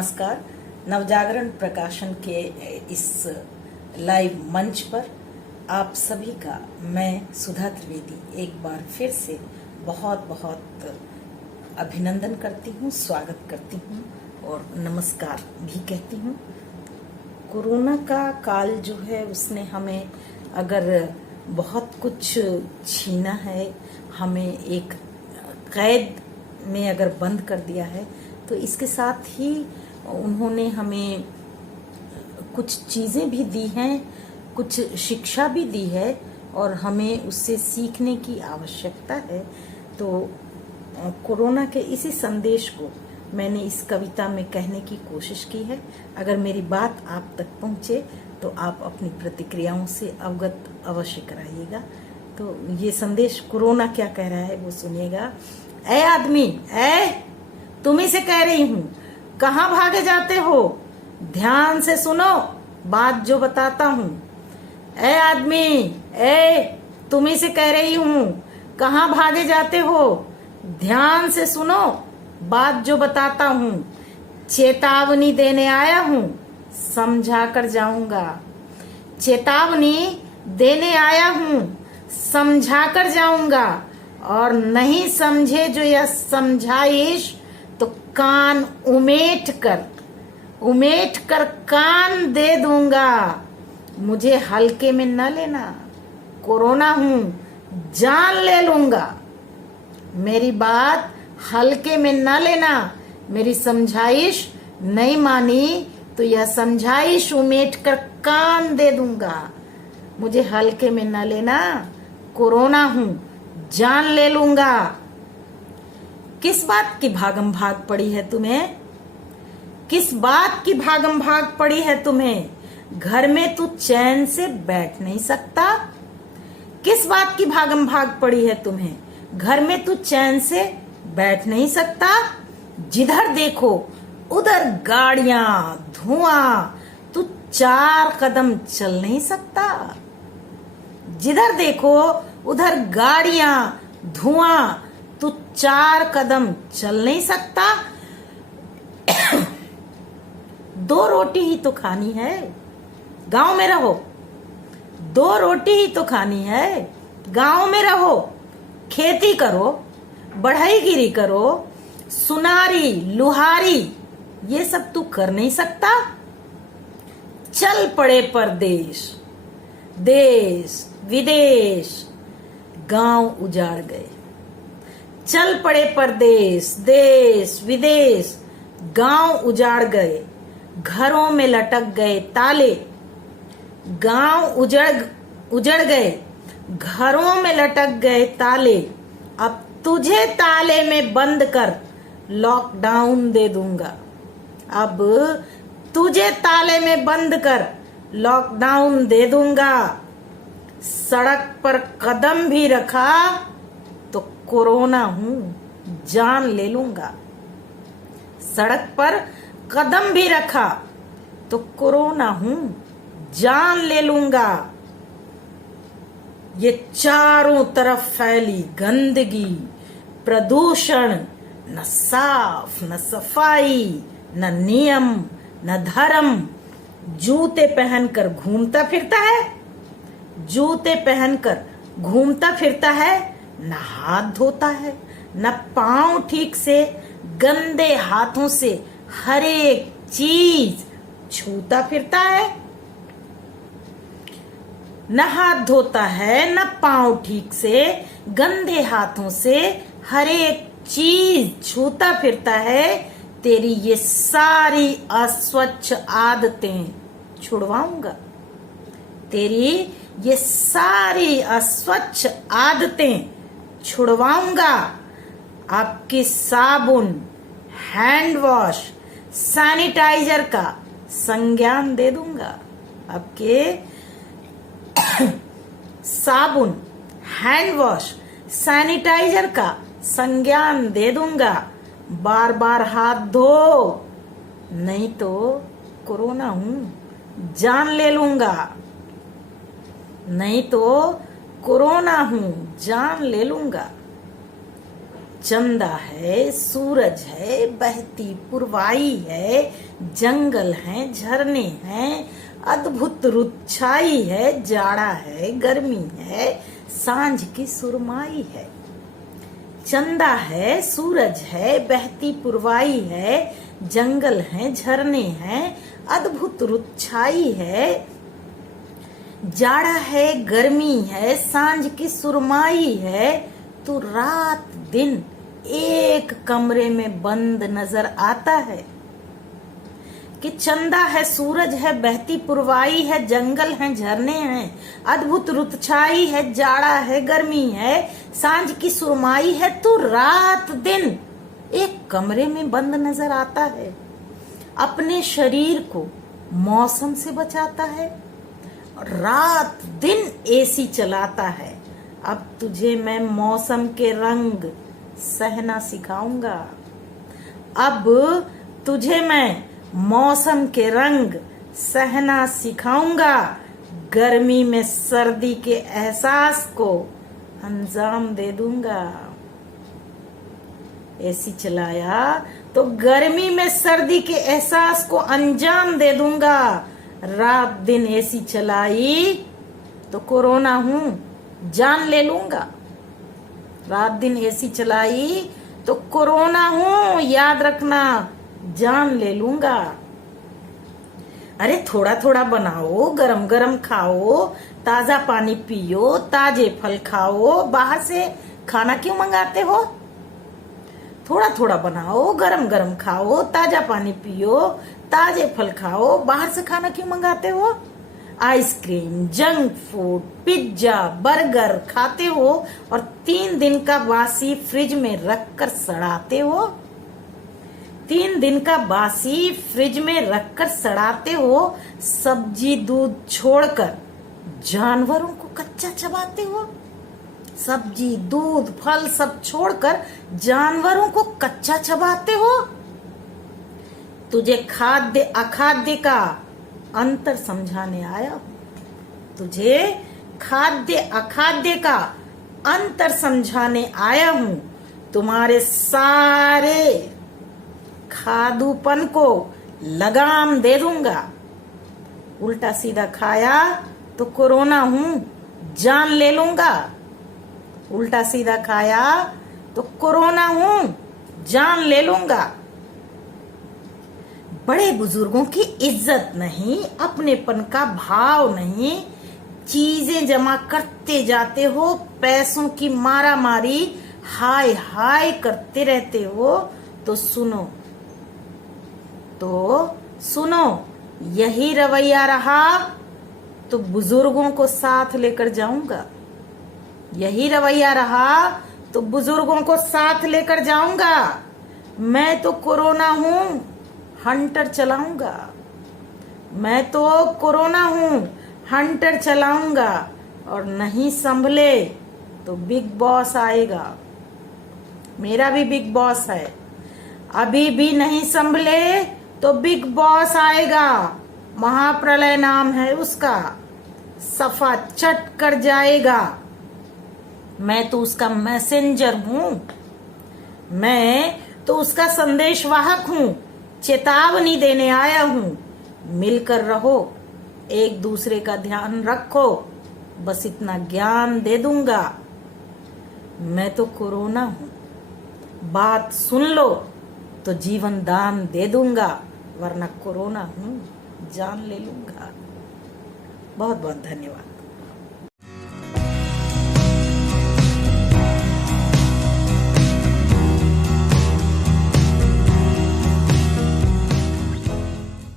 नमस्कार। नवजागरण प्रकाशन के इस लाइव मंच पर आप सभी का मैं सुधा त्रिवेदी एक बार फिर से बहुत बहुत अभिनंदन करती हूँ, स्वागत करती हूँ और नमस्कार भी कहती हूँ। कोरोना का काल जो है उसने हमें अगर बहुत कुछ छीना है, हमें एक कैद में अगर बंद कर दिया है, तो इसके साथ ही उन्होंने हमें कुछ चीज़ें भी दी हैं, कुछ शिक्षा भी दी है और हमें उससे सीखने की आवश्यकता है। तो कोरोना के इसी संदेश को मैंने इस कविता में कहने की कोशिश की है। अगर मेरी बात आप तक पहुँचे तो आप अपनी प्रतिक्रियाओं से अवगत अवश्य कराइएगा। तो ये संदेश कोरोना क्या कह रहा है वो सुनिएगा। ऐ आदमी, तुम्ही से कह रही हूँ, कहाँ भागे जाते हो? ध्यान से सुनो बात जो बताता हूँ। ऐ आदमी, तुम्ही से कह रही हूँ, कहाँ भागे जाते हो? ध्यान से सुनो बात जो बताता हूँ। चेतावनी देने आया हूँ, समझा कर जाऊंगा। चेतावनी देने आया हूँ, समझा कर जाऊंगा। और नहीं समझे जो यह समझाइश, तो कान उमेट कर कान दे दूंगा। मुझे हल्के में न लेना, कोरोना हूं, जान ले लूंगा। मेरी बात हल्के में न लेना, मेरी समझाइश नहीं मानी तो यह समझाइश उमेट कर कान दे दूंगा। मुझे हल्के में न लेना, कोरोना हूं, जान ले लूंगा। किस बात की भागम भाग पड़ी है तुम्हें? किस बात की भागम भाग पड़ी है तुम्हें? घर में तू चैन से बैठ नहीं सकता? किस बात की भागम भाग पड़ी है तुम्हें? घर में तू चैन से बैठ नहीं सकता? जिधर देखो उधर गाड़ियां, धुआं, तू 4 कदम चल नहीं सकता? जिधर देखो उधर गाड़ियां, धुआं, तू 4 कदम चल नहीं सकता? 2 रोटी ही तो खानी है, गांव में रहो। 2 रोटी ही तो खानी है, गांव में रहो। खेती करो, बढ़ईगिरी करो, सुनारी, लुहारी, ये सब तू कर नहीं सकता? चल पड़े परदेश, देश विदेश, गांव उजाड़ गए। चल पड़े परदेश, देश विदेश, गांव उजाड़ गए। घरों में लटक गए ताले, गांव उजड़ गए। घरों में लटक गए ताले, अब तुझे ताले में बंद कर लॉकडाउन दे दूंगा। अब तुझे ताले में बंद कर लॉकडाउन दे दूंगा। सड़क पर कदम भी रखा तो कोरोना हूं, जान ले लूंगा। सड़क पर कदम भी रखा तो कोरोना हूं, जान ले लूंगा। ये चारों तरफ फैली गंदगी, प्रदूषण, न साफ न सफाई, न नियम न धर्म। जूते पहनकर घूमता फिरता है, जूते पहनकर घूमता फिरता है, न हाथ धोता है, न पांव ठीक से, गंदे हाथों से हर एक चीज छूता फिरता है। न हाथ धोता है, न पांव ठीक से, गंदे हाथों से हर एक चीज छूता फिरता है। तेरी ये सारी अस्वच्छ आदतें छुड़वाऊंगा। तेरी ये सारी अस्वच्छ आदतें छुड़वाऊंगा। आपकी साबुन, हैंड वॉश, सैनिटाइजर का संज्ञान दे दूंगा। आपके साबुन, हैंड वॉश, सैनिटाइजर का संज्ञान दे दूंगा। बार बार हाथ धो, नहीं तो कोरोना हूं, जान ले लूंगा। नहीं तो कोरोना हूं, जान ले लूंगा। चंदा है, सूरज है, बहती पुरवाई है, जंगल है, झरने हैं, अद्भुत रुत छाई है, जाड़ा है, गर्मी है, सांझ की सुरमाई है। चंदा है, सूरज है, बहती पुरवाई है, जंगल है, झरने हैं, अद्भुत रुत छाई है, जाड़ा है, गर्मी है, सांझ की सुरमाई है। तू रात दिन एक कमरे में बंद नजर आता है कि चंदा है, सूरज है, बहती पुरवाई है, जंगल है, झरने हैं, अद्भुत रुत छाई है, जाड़ा है, गर्मी है, सांझ की सुरमाई है। तू रात दिन एक कमरे में बंद नजर आता है। अपने शरीर को मौसम से बचाता है, रात दिन एसी चलाता है। अब तुझे मैं मौसम के रंग सहना सिखाऊंगा। अब तुझे मैं मौसम के रंग सहना सिखाऊंगा। गर्मी में सर्दी के एहसास को अंजाम दे दूंगा। एसी चलाया तो गर्मी में सर्दी के एहसास को अंजाम दे दूंगा। रात दिन एसी चलाई तो कोरोना हूं जान ले लूंगा। रात दिन एसी चलाई तो कोरोना हूं याद रखना जान ले लूंगा। अरे थोड़ा थोड़ा बनाओ, गरम गरम खाओ, ताजा पानी पियो, ताजे फल खाओ। बाहर से खाना क्यों मंगाते हो? थोड़ा थोड़ा बनाओ, गरम गरम खाओ, ताजा पानी पियो, ताजे फल खाओ। बाहर से खाना क्यों मंगाते हो? Ice cream, junk food, pizza, burger खाते हो और 3 दिन का बासी फ्रिज में रखकर सड़ाते हो। 3 दिन का बासी फ्रिज में रखकर सड़ाते हो। सब्जी दूध छोड़कर जानवरों को कच्चा चबाते हो। सब्जी दूध फल सब छोड़कर जानवरों को कच्चा चबाते हो। तुझे खाद्य अखाद्य का अंतर समझाने आया हूं। तुझे खाद्य अखाद्य का अंतर समझाने आया हूं। तुम्हारे सारे खादूपन को लगाम दे दूंगा। उल्टा सीधा खाया तो कोरोना हूं जान ले लूंगा। उल्टा सीधा खाया तो कोरोना हूं जान ले लूंगा। बड़े बुजुर्गों की इज्जत नहीं, अपनेपन का भाव नहीं, चीजें जमा करते जाते हो, पैसों की मारा मारी हाय हाय करते रहते हो। तो सुनो यही रवैया रहा तो बुजुर्गों को साथ लेकर जाऊंगा। यही रवैया रहा तो बुजुर्गों को साथ लेकर जाऊंगा। मैं तो कोरोना हूं हंटर चलाऊंगा। मैं तो कोरोना हूं हंटर चलाऊंगा। और नहीं संभले तो बिग बॉस आएगा। मेरा भी बिग बॉस है। अभी भी नहीं संभले तो बिग बॉस आएगा। महाप्रलय नाम है उसका। सफा चट कर जाएगा। मैं तो उसका मैसेंजर हूं। मैं तो उसका संदेशवाहक हूं। चेतावनी देने आया हूं। मिलकर रहो, एक दूसरे का ध्यान रखो, बस इतना ज्ञान दे दूंगा। मैं तो कोरोना हूं, बात सुन लो तो जीवन दान दे दूंगा, वरना कोरोना हूं जान ले लूंगा। बहुत बहुत धन्यवाद।